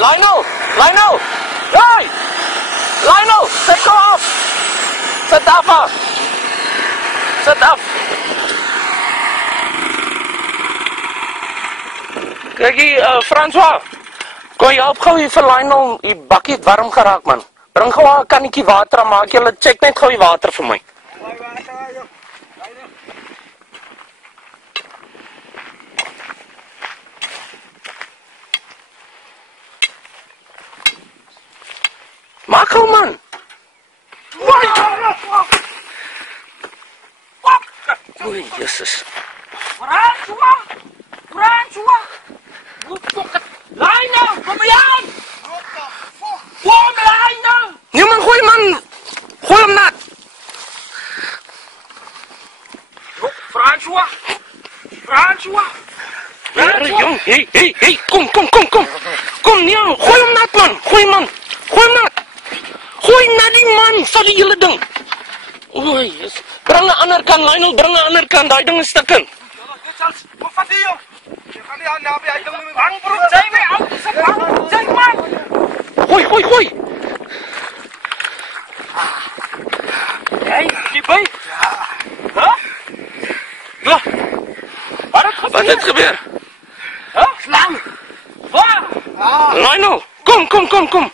Lionel! Lionel! Hey! Lionel! Sit gou af! Sit af! Sit af! Kyk hier, François. Kom jy help gou hier vir Lionel, die bakkie het warm geraak man. Bring gou 'n kannetjie water en maak julle check net gou die water vir my. Maak gou man. Oei, Jesus. François! Lionel, kom maar aan! Kom Lionel! Nee man, gooi man. Gooi hom nat. François! François! Jong, hey, kom. Kom, nee, gooi hom nat man. Gooi man. Gooi hom nat. Gooi nat die man, vat die hele ding. Oei, yes. Bring 'n ander kant, Lionel, bring 'n ander kant, daai ding is stukkend. Wat vat jy? Jy gaan nie aan naby hy ding nie. Bang broek, jy my ou, se bang, jy man. Gooi. Hey, jy by? Ja. Ja. Wat het gebeur? Slang. Waar? Lionel, kom.